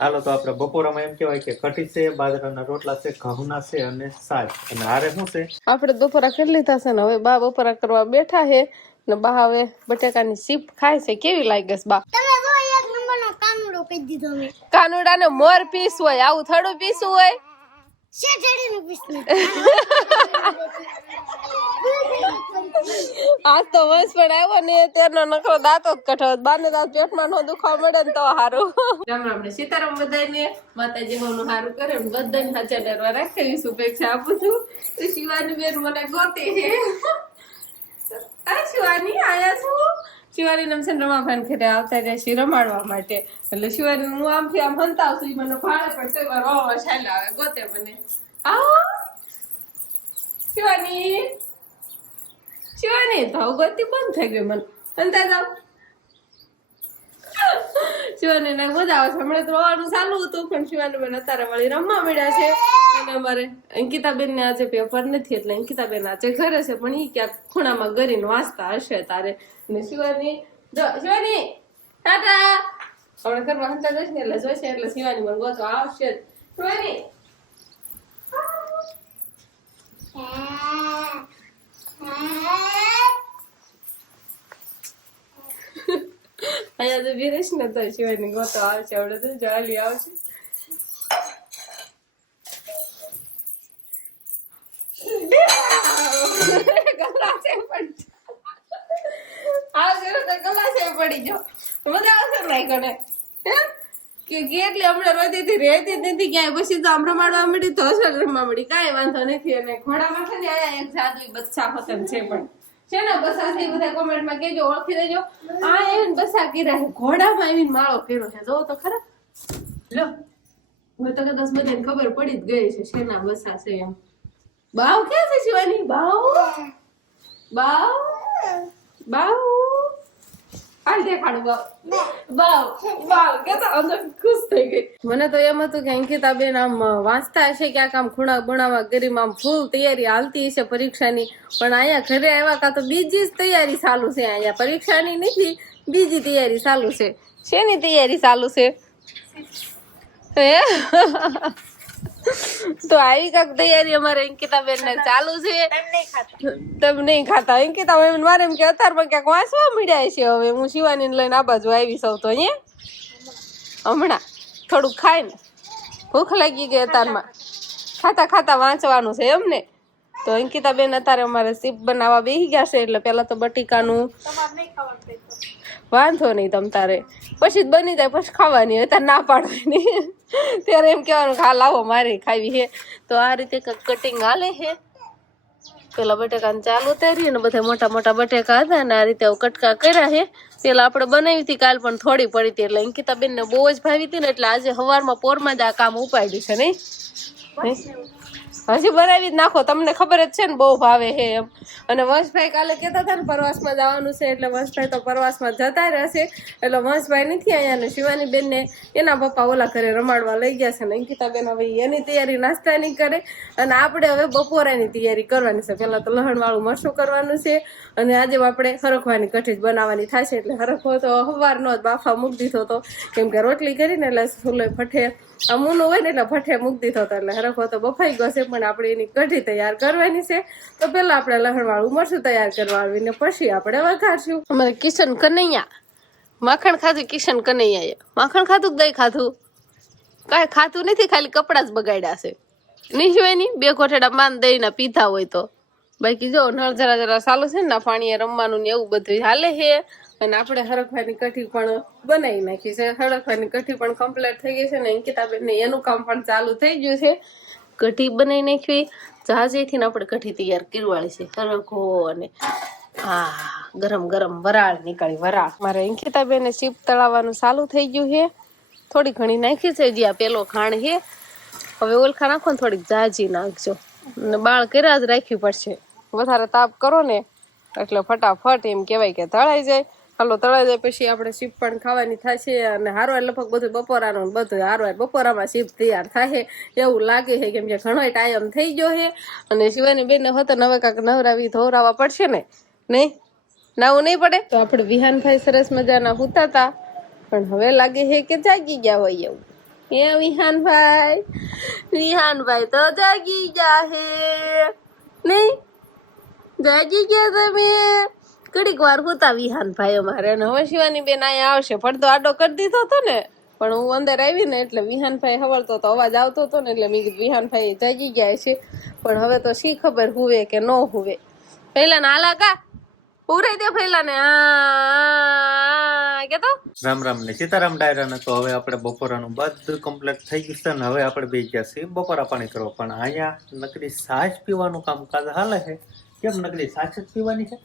હાલો તો આપણે બપોરામાં એમ કહેવાય કે કઢી છે, બાજરાના રોટલા છે, ઘઉંના છે અને શાક. અને હારે શું છે? આપણે બપોરા કરી લીધા છે ને હવે બા બપોરા કરવા બેઠા છે ને બા હવે બટેકાની સીપ ખાય છે. કેવી લાગે છે બા? તમે જો એક નંબરનો કાનુડો કહી દીધો મેં. કાનુડાને મોર પીસ હોય, આવું થોડું પીસું હોય. શેઠડીનું પીસ. આજ તો વંશ પણ આવ્યો ને તેનો નખરો દાંતો જ કઠો. બાને દાંત પેટમાં નો દુખાવ મળે ને તો હારું. રામ રામ ને સીતારામ બધાને. માતાજી નું હારું કરે ને બધાને હાચા ડરવા રાખે એવી શુભેચ્છા આપું છું. તો શિવાની બેન મને ગોતે છે. આ શિવાની આયા છું. શિવાની નામ છે રમાભાઈ ઘરે આવતા રહ્યા છે રમાડવા માટે. એટલે શિવાની હું આમથી આમ હંતાવ છું, મને ભાડે પણ તો રોવા ચાલ્યા આવે ગોતે મને. આવો શિવાની. શિવાની તો ગતિ બંધ થઈ ગઈ મને. અંતા જાવ શિવાની ને મજા આવે છે. હમણાં તો રોવાનું ચાલુ હતું પણ શિવાની બેન અત્યારે વળી રમવા મળ્યા છે. અને અમારે અંકિતાબેન ને આજે પેપર નથી એટલે અંકિતાબેન આજે ઘરે છે પણ ઈ ક્યાંક ખૂણામાં ગરીને વાંચતા હશે તારે. અને શિવાની જો શિવાની ટાટા હવે ઘરમાં હંતા જશે ને એટલે જોશે એટલે શિવાની મને ગોતો આવશે. શિવાની અહીંયા તો બીરેશ ને તો શિવાની ગોતો આવશે. આવડે તો જાલી આવશે. પડી ગયો મજા આવશે લાગ્યો કે કેટલી હમણાં રોતી હતી રહેતી જ નથી ક્યાંય. પછી તો આમ રમાડવા મળી તો અસર રમવા મળી કાંઈ વાંધો નથી. અને ઘોડામાં છે ને આયા એક જાદુઈ બચ્ચા હોતન છે પણ છે ને બસા છે બધા કોમેન્ટમાં કેજો ઓળખી દેજો. આ એને બસા કર્યા છે ઘોડામાં એવી માળો કર્યો છે. જો તો ખરા લો હવે તો કદાચ બધાને ખબર પડી જ ગઈ છે શેના બસા છે એમ. બાવ ક્યાં છે શિવાની? બાવ બાવ બાવ હાલ દેખાડું બાવ બાવ બાવ કેતા અંદર ખુશ થઈ ગઈ. મને તો એમ હતું કે અંકિતાબેન આમ વાંચતા હશે ક્યાંક આમ ખૂણા ગુણામાં ગરીમાં આમ ફૂલ તૈયારી હાલતી હશે પરીક્ષાની. પણ અહીંયા ઘરે આવ્યા કા તો બીજી જ તૈયારી ચાલુ છે. અહીંયા પરીક્ષાની નથી બીજી તૈયારી ચાલુ છે. શેની તૈયારી ચાલુ છે? તો આવી કાક તૈયારી અમારે અંકિતાબેન ને ચાલુ છે. તમે નહીં ખાતા અંકિતાબેન મારે એમ કે અત્યારમાં ક્યાંક વાંચવા મળ્યા છે. હવે હું શિવાની લઈને આ બાજુ આવી સૌ તો અહીંયા હમણાં થોડુંક ખાય ને ભૂખ લાગી ગઈ અત્યારમાં ખાતા ખાતા વાંચવાનું છે એમ ને. તો અંકિતાબેન અત્યારે અમારે સીપ બનાવવા બેસી ગયા છે. એટલે પેલા તો બટીકાનું વાંધો નહીં તમ તારે પછી જ બની જાય પછી ખાવાની હોય ત્યારે ના પાડવાની ત્યારે એમ કહેવાનું ખા લાવો મારે ખાવી છે. તો આ રીતે કટિંગ હાલે છે. પેલા બટેકાને ચાલુ ઉતારી ને બધા મોટા મોટા બટેકા હતા ને આ રીતે કટકા કર્યા છે. પેલા આપણે બનાવી હતી કાલ પણ થોડી પડી હતી એટલે અંકિતાબેન ને બહુ જ ભાવી હતી ને એટલે આજે સવારમાં પોરમાં જ આ કામ ઉપાડ્યું છે. નહીં હજી બનાવી જ નાખો તમને ખબર જ છે ને બહુ ભાવે છે એમ. અને વંશભાઈ કાલે કહેતા હતા ને પ્રવાસમાં જવાનું છે એટલે વંશભાઈ તો પ્રવાસમાં જતા રહેશે. એટલે વંશભાઈ નથી અહીંયા ને શિવાની બેન ને એના પપ્પા ઓલા ઘરે રમાડવા લઈ ગયા છે. ને અંકિતાબેન હવે એની તૈયારી નાસ્તાની કરે અને આપણે હવે બપોરાની તૈયારી કરવાની છે. પેલા તો લહણ વાળું મરચું કરવાનું છે અને આજે આપણે હરખવાની કઢી જ બનાવવાની થશે. એટલે હરખો તો સવારનો જ બાફા મૂકી દીધો હતો કેમ કે રોટલી કરીને એટલે ફૂલે ફઠે અમૂનું હોય ને એટલે ફઠે મૂકી દીધો હતો. એટલે હરખો તો બફાઈ ગયો છે પણ આપણે એની કઢી તૈયાર કરવાની છે. તો પેલા આપણે લહણ વાળું મરચું તૈયાર કરવા આવીને પછી આપણે વઘારશું. અમારે કિશન કનૈયા માખણ ખાધું. કિશન કનૈયા માખણ ખાધું દહીં ખાધું કાંઈ ખાતું નથી ખાલી કપડા જ બગાડ્યા છે. નહીં હોય ની બે કોઠેડા માન દહીં ના પીધા હોય તો બાકી જો નળ જરા જરા ચાલુ છે ને પાણીએ રમવાનું ને એવું બધું હાલે છે. અને આપણે હરખવાની કઢી પણ બનાવી નાખી છે. હરખવાની કઢી પણ કમ્પ્લીટ થઈ ગઈ છે ને અંકિતાબેન ને એનું કામ પણ ચાલુ થઈ ગયું છે. કઢી બનાવી નાખવી જહાજેથી આપણે કઢી તૈયાર કરવાળી છે. હરખો અને ગરમ ગરમ વરાળ નીકળી વરાળ. મારે અંકિતાબેન સીપ તળાવવાનું ચાલુ થઈ ગયું છે. થોડી ઘણી નાખી છે જ્યાં પેલો ખાણ છે. હવે ઓલખા નાખો ને થોડીક જાજી નાખજો અને બાળ કર્યા જ રાખવી પડશે. વધારે તાપ કરો ને એટલે ફટાફટ એમ કહેવાય કે તળાઈ જાય. હાલો તળાઈ જાય પછી આપણે સીપ પણ ખાવાની થશે. અને હારવાર લગભગ બધું બપોરાનું બધું હારવાર બપોરામાં સીપ તૈયાર થાય એવું લાગે છે કેમ કે ઘણો ટાઈમ થઈ ગયો છે. અને શિવાની બેન હોત હવે કાંક નવરાવી ધોરાવા પડશે ને નહીં નાવું નહીં પડે. તો આપણે વિહાનભાઈ સરસ મજાના હુતા હતા પણ હવે લાગે છે કે જાગી ગયા હોય એવું. એ વિહાનભાઈ તો જાગી જાહે નહીં? જાગી ગયા તમે? ઘડીક વાર હોતા વિહાનભાઈ અમારે, અને હવે શિવાની બેન અહીંયા આવશે. પડદો આડો કરી દીધો હતો ને, પણ હું અંદર આવી ને એટલે વિહાનભાઈ હવળતો તો અવાજ આવતો હતો ને, એટલે મેં કીધું વિહાનભાઈ જાગી ગયા છે. પણ હવે તો શી ખબર હુવે કે ન હુવે. પહેલા ને હાલા કા પૂરાઈ દે પહેલા ને કેતો રામ રામ ને સીતારામ ડાયરા. તો હવે આપણે બપોરાનું બધું કમ્પ્લીટ થઈ ગયું છે ને હવે આપણે બેસી ગયા છીએ બપોરા પાણી કરવા. પણ અહીંયા નકરી છાશ પીવાનું કામકાજ હાલે છે. કેમ નકરી છાશ જ પીવાની છે?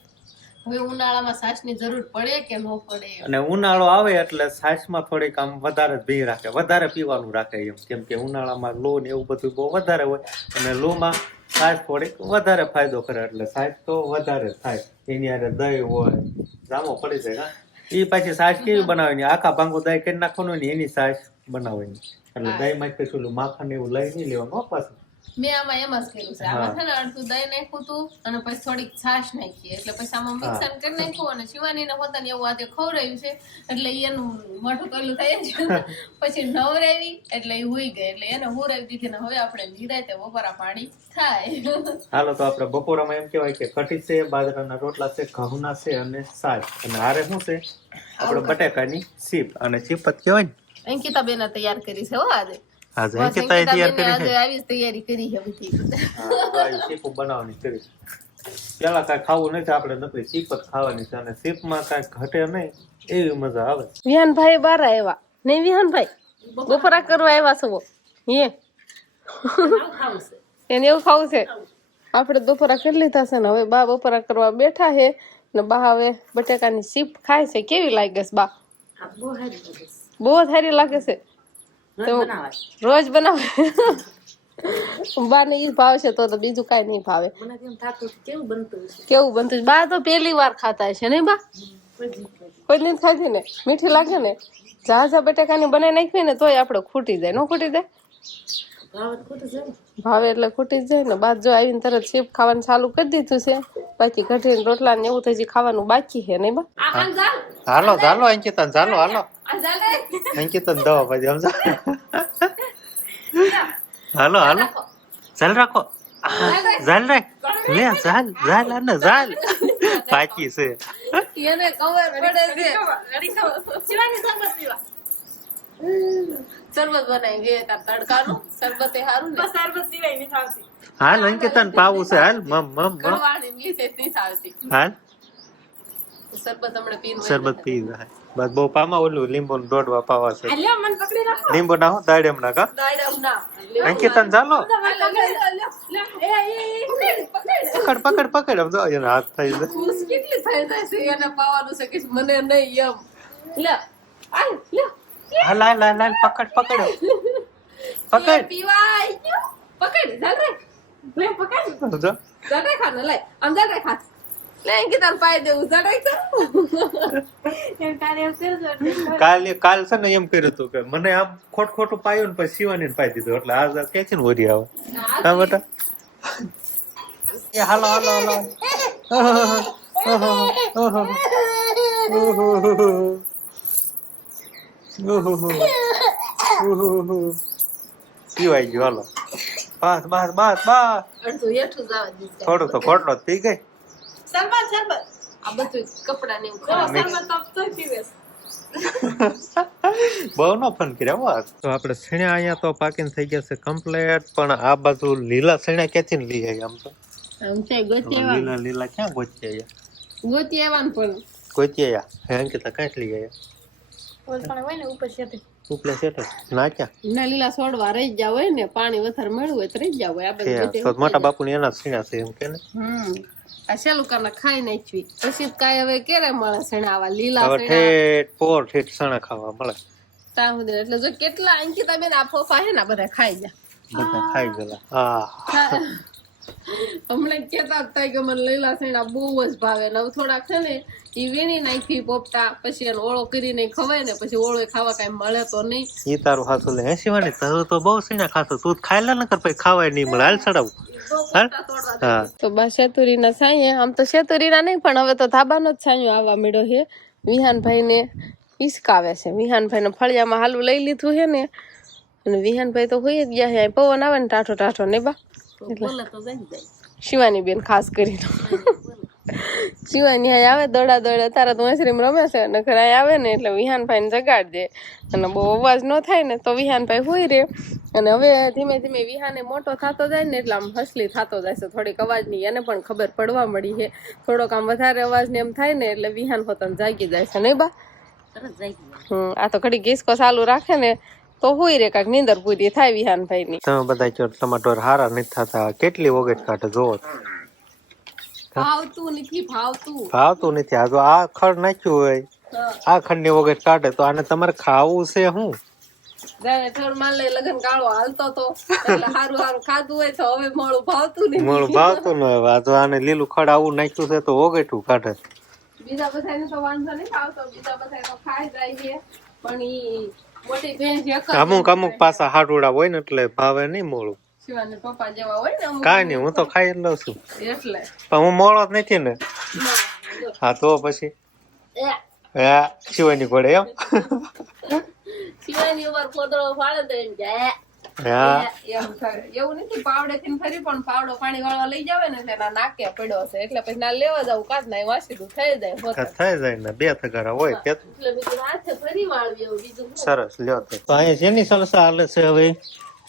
હવે ઉનાળામાં છાશની જરૂર પડે કે ન પડે? અને ઉનાળો આવે એટલે છાશમાં થોડીક આમ વધારે ભી રાખે, વધારે પીવાનું રાખે એમ. કેમ કે ઉનાળામાં લો ને એવું બધું બહુ વધારે હોય, અને લોમાં છાશ થોડીક વધારે ફાયદો કરે, એટલે છાશ તો વધારે થાય. એની હારે દહીં હોય, જામો પડી જાય. એ પાછી છાશ કેવી બનાવવાની? આખા ભાંગું દહીં કરી નાખવાનું ને એની છાશ બનાવવાની. એટલે દહીં માં પછી ઓલું માખણ એવું લઈ નહીં લેવાનું પાછું. મેં આમાં એમ જ કર્યું છે. આમાં છે ને અડધું દહીં નાખ્યું હતું અને પછી થોડીક છાશ નાખી, એટલે પછી આમાં મિક્સર કરી નાખ્યું. અને શિવાની ને પોતાને એવું આજે ખવડાવ્યું છે એટલે એનું મોઢું કરેલું થાય છે. પછી નવરાવી એટલે એ હુઈ ગઈ, એટલે એને હુરાવી દીધી ને હવે આપણે નિરાંતે બપોરા પાણી થાય. હાલો તો આપણે બપોરામાં એમ કેવાય કે કઢી છે, બાજરાના રોટલા છે, ઘઉંના છે અને શાક. અને હારે શું છે? આપણે બટેકાની સીપ. અને સીપ જ કહેવાય ને. અંકિતા બેને તૈયાર કરી છે હો આજે. આજે અંકિતા તૈયાર કરી છે. આવી તૈયારી કરી છે બધી. સીપ બનાવવાની કરી. પેલા કાંઈ ખાવું નથી આપણે, નકરી સીપ જ ખાવાની છે. અને સીપમાં કાંઈ ઘટે નહીં, એવી મજા આવે. વિહાનભાઈ બાર આવ્યા નહીં? વિહાનભાઈ બપોરા કરવા આવ્યા છો? એને એવું ખાવું છે. આપણે બપોરા કરી લીધા છે ને હવે બા બપોરા કરવા બેઠા છે ને બા હવે બટાકાની સીપ ખાય છે. કેવી લાગે છે બા? બહુ સારી લાગે છે. રોજ બનાવે. બા ને ઈ ભાવ છે તો બીજું કઈ નહીં ભાવે. કેવું બનતું છે? બા તો પહેલી વાર ખાતા છે નહીં બા? કોઈ નથી ખાધી ને? મીઠી લાગે ને? ઝાઝા બટાકાની બનાવી નાખવી ને તોય આપણે ખૂટી જાય. ન ખૂટી જાય? ભાવે એટલે ખૂટી જ જાય ને. બાદ જો આવીને તરત સીપ ખાવાનું ચાલુ કરી દીધું છે. બાકી કઢી રોટલા ને એવું તો હજી ખાવાનું બાકી છે નહીં બા? હાલો ચાલો અંકિતા, ચાલો હાલો અંકિતા દવા પછી સમજો. હાલો હાલો ચાલ રાખો, ઝાલ રાખ લે, ઝાલ ઝાલ અને ઝાલ બાકી છે. એને ખબર પડે છે. શરબત બનાવી ગયે તાર તડકાનું. શરબત એ હારું ને? શરબત સિવાય નહીં આવતી. હાલ અંકિતા પાવું છે. હાલ મમ મમ કડવાણી લીધે નહીં આવતી. હાલ શરબત હમણાં પીનું. શરબત પી જાય બસ. બહુ પામાં ઓલું લીંબુ દોડવા પાવા છે. લીંબુ ના હો દાડેમ ના કા અંકિતા ચાલો પકડ પકડ પકડ. આમ જો એનો હાથ થઈ જાય. કેટલી થઈ જાય છે એને પાવાનું છે કે મને નહીં એમ. લે આય લે. હાલ હાલ હાલ હાલ પકડ પકડ પકડ. પીવાય ગયો. પકડ ચાલ રે. લે પકડ. જો જડે ખા ને લે. આમ જડે ખા. લે અંકિતા પાઈ દેવું જડે તો. કાલ છે ને એમ કર્યું હતું કે મને આમ ખોટું પાયું ને પછી શિવાની ને પાઈ દીધું. એટલે આ ક્યાંથી ને વરી આવે. હા બેટા એ હાલો હાલો હાલો. પીવાઈ ગયું. હાલો બસ બસ બસ બસ. અડધું હેઠું જવા દીધું. થોડું તો ખોટલો પી ગઈ. શરબત શરબત આ બધું કપડા ને શરબત તો પીવે. બહુ નો ફોન કર્યા. તો આપણે સણ્યા અહીંયા તો પાકીને થઈ ગયા છે કમ્પ્લીટ. પણ આ બાજુ લીલા સણ્યા ક્યાંથી લઈ આવ્યા? આમ તો આમ છે ગોતિયા. લીલા લીલા ક્યાં ગોતી આવ્યા? ગોતિયા પણ ગોતી આવ્યા. હે અંકિતા ક્યાં લઈ આવ્યા? ઓલ પણ હોય ને ઉપર છે ઉપલે સેટ ના ક્યાં ના લીલા છોડવા રહી જાવ હોય ને પાણી વધારે મળ્યું હોય તો રહી જાવ હોય. આ બધું તો મોટા બાપુ ને એના સણ્યા છે એમ કે ને. આ શેલુકાના ખાઈ નાખવી પછી કાંઈ હવે ક્યારે મળે સણાવા લીલા હવે ઠેઠ પોર ઠેઠ સણા ખાવા મળે ત્યાં સુધી. એટલે જો કેટલા અંકિતા બેન આ ફોફા છે ને બધા ખાઈ ગયા. બધા ખાઈ ગયેલા. હા હમણાં કેતા હતા કે મને લીલા સણા બહુ જ ભાવે ને હવે થોડાક છે ને ઈ વીણી નાખી પોપટા પછી એને ઓળો કરીને ખવાય ને પછી ઓળો ખાવા કઈ મળે તો નહીં. ઈ તારું હાથું લે હેસીવાની તારું તો બહુ સણા ખાતો તું ખાઈ લે ને કર પછી ખાવાય નહીં મળે. હાલ ચડાવું. હા તો બા શેતુરીના છાંયે આમ તો શેતુરીના નહીં પણ હવે તો ધાબાનો જ છાંયો આવવા મળ્યો છે. વિહાનભાઈ ને હિસકાવે છે. વિહાનભાઈ ને ફળિયામાં હાલું લઈ લીધું છે ને અને વિહાનભાઈ તો હોય જ ગયા છે પવન આવે ને ટાઠો ટાઠો ને બા શિવાની બેન ખાસ કરીને શિવાની અહીં આવે દોડા દોડા તારા તો મશરીમ રમે છે અને ઘરે આવે ને એટલે વિહાનભાઈને જગાડ દે અને બહુ અવાજ ન થાય ને તો વિહાનભાઈ હોઈ રે અને હવે ધીમે ધીમે વિહાને મોટો થતો જાય ને એટલે આમ હસલી થતો જાય છે થોડીક અવાજની એને પણ ખબર પડવા મળી છે થોડોક આમ વધારે અવાજ ને એમ થાય ને એટલે વિહાન પોતાને જાગી જાય છે નહીં બા આ તો ઘડી ગીસકો ચાલુ રાખે ને તો હોય રે કાંઈક નીંદર પૂરી થાય વિહાનભાઈ ની તમે બધા કહો ટમાટર હારા નથી થતા કેટલી વગત કાઢે જોવો ભાવતું નથી ભાવતું નથી આ જો આ ખડ નાખ્યું હોય આ ખડ ની વગત કાઢે તો આને તમારે ખાવું છે શું થોડું માન લે લગન ગાળો હાલતો તો એટલે હારું હારું ખાધું હોય તો હવે મોળું ભાવતું નહીં મળું ભાવતું ન હોય આ જો આને લીલું ખડ આવું નાખ્યું છે તો વગેટું કાઢે બીજા બધાને તો વાંધો નહીં આવતો બીજા બધા તો ખાઈ જાય છે પણ ઈ મોટી ભેંસ એક જ અમુક પાછા હાડુડા હોય ને એટલે ભાવે નહીં મોળું શિવાને પપ્પા જેવા હોય ને અમુક કાંઈ નહીં હું તો ખાઈ જ લઉં છું એટલે પણ હું મોળો જ નથી ને હા તો પછી હા શિવાની ઘોડે એમ શિવાની ઉપર પોતળો ફાળે તો એમ જાય હા એમ કરે એવું નથી પાવડે થી ફરી પણ પાવડો પાણી વાળવા લઈ જાવે ને એટલે એના નાકે પડ્યો છે એટલે પછી ના લેવા જાવ કાઢ ના વાસીદું થઈ જાય પોતે થઈ જાય ને બે થગારા હોય કે એટલે બીજું હાથે ફરી વાળવી એવું બીજું શું? સરસ લ્યો તો અહીંયા જેની સરસા હાલે છે હવે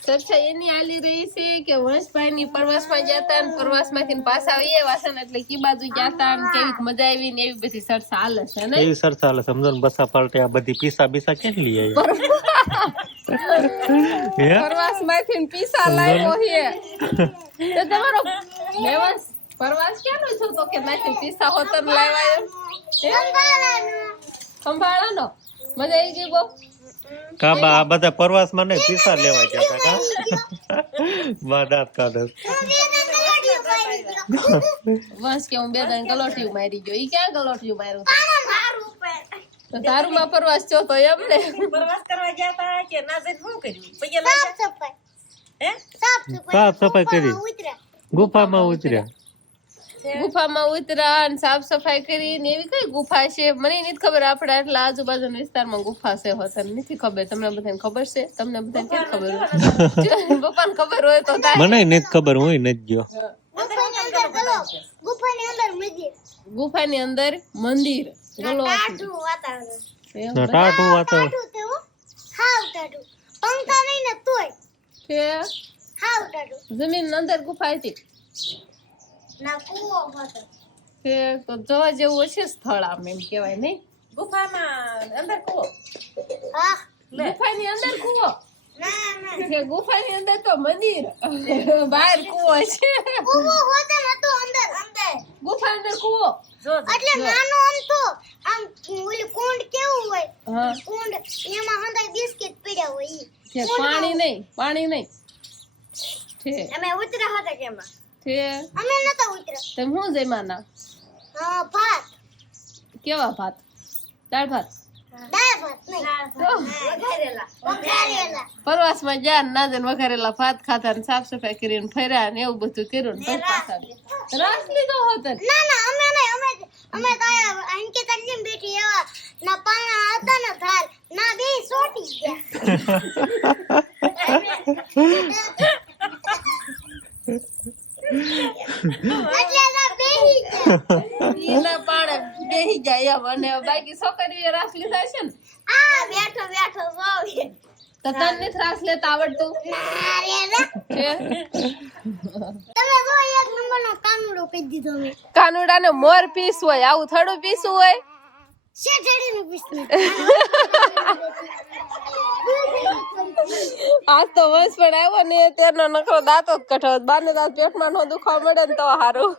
ચર્ચા એની હાલી રહી છે કે વંશભાઈ ની પ્રવાસમાં જતા ને પ્રવાસમાંથી પાછા આવીએ વાસણ એટલે કી બાજુ જતા ને કેવી મજા આવી ને એવી બધી ચર્ચા હાલે છે ને એવી સરસા હાલે સમજો ને બસા પાલટે આ બધી પીસા બીસા કેટલી આવી પ્રવાસમાંથી પીસા લાવ્યો છે તો તમારો પ્રવાસ ક્યાંનો છો તો કે નાખી પીસા હોતન લાવ્યા ખંભાળાનો મજા આવી ગઈ બહુ કાબા આ બધા પ્રવાસ માં ને પીસા લેવા ગયા કા દાંત કાઢે વંશ કે હું બે જણ ગલોટિયું મારી ગયો ઈ ક્યાં ગલોટિયું માર્યું તો તારું માં પ્રવાસ છો તો એમ ને પ્રવાસ કરવા ગયા તા કે ના જઈને શું કર્યું સાફ સફાઈ કરી ગુફામાં ઉતર્યા ગુફામાં ઉતરા અને સાફ સફાઈ કરીને એવી કઈ ગુફા છે મને નથી ખબર આપડા એટલા આજુબાજુના વિસ્તારમાં ગુફા છે હોતન નથી ખબર તમને બધાને ખબર છે તમને બધાને કેમ ખબર હોય પપ્પાને ખબર હોય તો મને નથી ખબર હું નથી ગયો ગુફાની અંદર મંદિર ટાટું વાતાવરણ જમીન અંદર ગુફા હતી તો જોવા જેવું હશે સ્થળ આમ એમ કેવાય નહીં ગુફામાં અંદર કૂવો ગુફાની અંદર કૂવો ગુફાની અંદર તો મંદિર બહાર કૂવો છે ગુફા અંદર કૂવો એટલે નાનો આમ તો આમ ઓલી કુંડ કેવું હોય કુંડ એમાં અંદર બિસ્કિટ પડ્યા હોય ઈ પાણી નહીં છે અમે ઉતરા હતા કેમાં છે અમે નતા ઉતરા તમે શું જમાના ભાત કેવા ભાત દાળ ભાત પ્રવાસમાં જા ના જઈને વઘારેલા ભાત ખાતા ને સાફ સફાઈ કરીને ફર્યા ને એવું બધું કર્યું ને પાછા રસ લીધો હોત ના અમે નહીં અમે તો અંકિત અંજમ બેઠી એવા ના પાણા હતા ને થાલ ના બે સોટી ગયા એટલે ના બેહી ગયા એના પાણે બેહી જાય એમ અને બાકી છોકરીઓ રાસ લીધા છે ને આ બેઠો સોવે તો તને નથી રાસ લેતા આવડતું ના રે રે છે તમે જો એક નંબરનો કાનુડો કહી દીધો મે કાનુડાને મોર પીસ હોય આવું થોડું પીસું હોય શેઠડીનું પીસું આજ તો વંશ પણ આવ્યો ને તેનો નખરો દાંતો જ કઠો બાને દાંત પેટમાં નો દુખાવ મળે ને તો સારું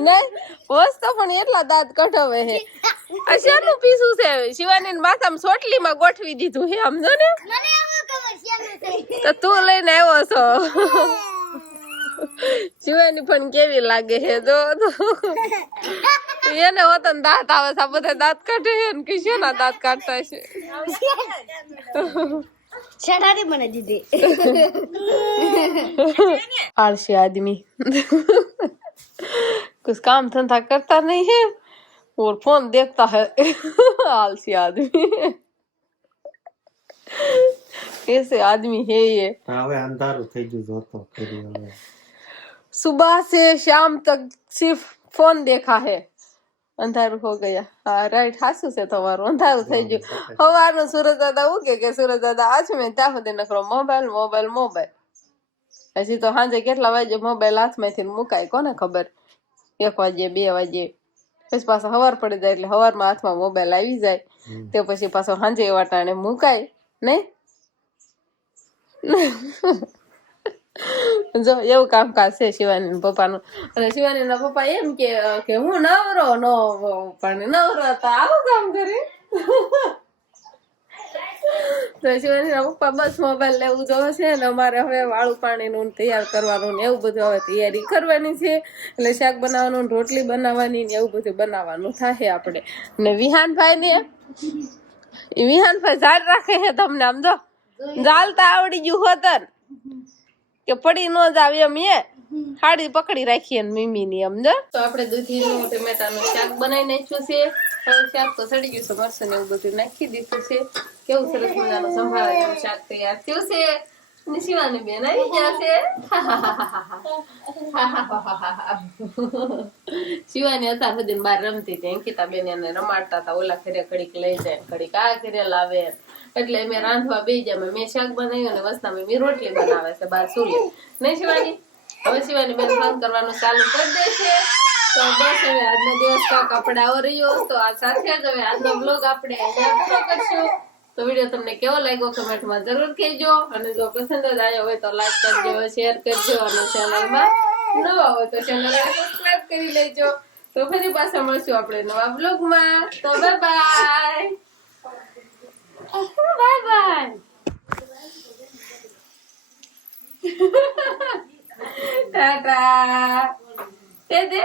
નહીં વંશ તો પણ એટલા દાંત કઠવે છે આ શેનું પીસું છે શિવાની માથામાં સોટલીમાં ગોઠવી દીધું છે સમજો ને મને આવું ખબર શેનું છે તો તું લઈને આવ્યો છો શિવાની પણ કેવી લાગે છે જો એને હોતો ને દાંત આવે છે બધા દાંત કાઢે છે ને કિશોના દાંત કાઢતા છે શેઠાડી મને દીધી आलसी आदमी कुछ काम धंधा करता नहीं है और फोन देखता है आलसी आदमी कैसे आदमी है ये। હવે અંધારું થઈ ગયું જોતો કરી હવે सुबह से शाम तक सिर्फ फोन देखा है, अंधारू हो गया। हाँ राइट, हासू से તમારું અંધારું થઈ ગયું। સવારનું સુરત દાદા હું કે સુરત દાદા આજ મેં ત્યાં સુધી નકરો મોબાઈલ મોબાઈલ મોબાઈલ, હજી તો સાંજે કેટલા વાગે મોબાઈલ હાથમાંથી મુકાય કોને ખબર, 1 વાગે 2 વાગે, પછી પાછો સવાર પડી જાય એટલે સવારમાં હાથમાં મોબાઈલ આવી જાય, તે પછી પાછો સાંજે એવા ટાણે મુકાય નહીં। જો એવું કામકાજ છે શિવાની પપ્પાનું। અને શિવાની પપ્પા એમ કે હું નવરો નો પણ નવરો તો આવું કામ કરે। તો શિવાની પપ્પા બસ મોબાઈલ લેવું જોવે છે ને અમારે હવે વાળું પાણીનું તૈયાર કરવાનું ને એવું બધું હવે તૈયારી કરવાની છે, એટલે શાક બનાવવાનું રોટલી બનાવવાની ને એવું બધું બનાવવાનું થાય આપણે। ને વિહાનભાઈ ને વિહાનભાઈ ઝાડ રાખે છે તમને આમ જો ચાલતા આવડી ગયું હોત કે પડી નો જાવ એમ એ હાડી પકડી રાખીએ મીમી ની સમજો। તો આપણે દૂધીનું ટમેટાનું શાક બનાવી નાખ્યું છે। હવે શાક તો સડી ગયું છે, મરસું ને એવું બધું નાખી દીધું છે। કેવું સરસ મજાનું સંભાળા જેવું શાક તૈયાર થયું છે। અને શિવાની બેન આવી ગયા છે। શિવાની હતા સુધી બહાર રમતી હતી, અંકિતા બેન એને રમાડતા હતા, ઓલા ઘરે ઘડીક લઈ જાય ઘડીક આ ઘરે લાવે, એટલે મેં રાંધવા બેસી જાય, મેં શાક બનાવ્યું અને વસના મેં રોટલી બનાવે છે બાર સુલી નહીં શિવાની। હવે શિવાની બેન ફોન કરવાનું ચાલુ કરી દે છે। તો બસ હવે આજનો દિવસ કાંક આપણે આવો રહ્યો, તો આ સાથે જ હવે આજનો બ્લોગ આપણે અહીંયા પૂરો કરશું। તો વિડીયો તમને કેવો લાગ્યો કમેન્ટમાં જરૂર કહેજો, અને જો પસંદ જ આવ્યો હોય તો લાઈક કરજો, શેર કરજો, અને ચેનલમાં નવા હોય તો ચેનલને સબસ્ક્રાઇબ કરી લેજો। તો ફરી પાછા મળશું આપણે નવા બ્લોગમાં। તો bye bye bye bye tata દે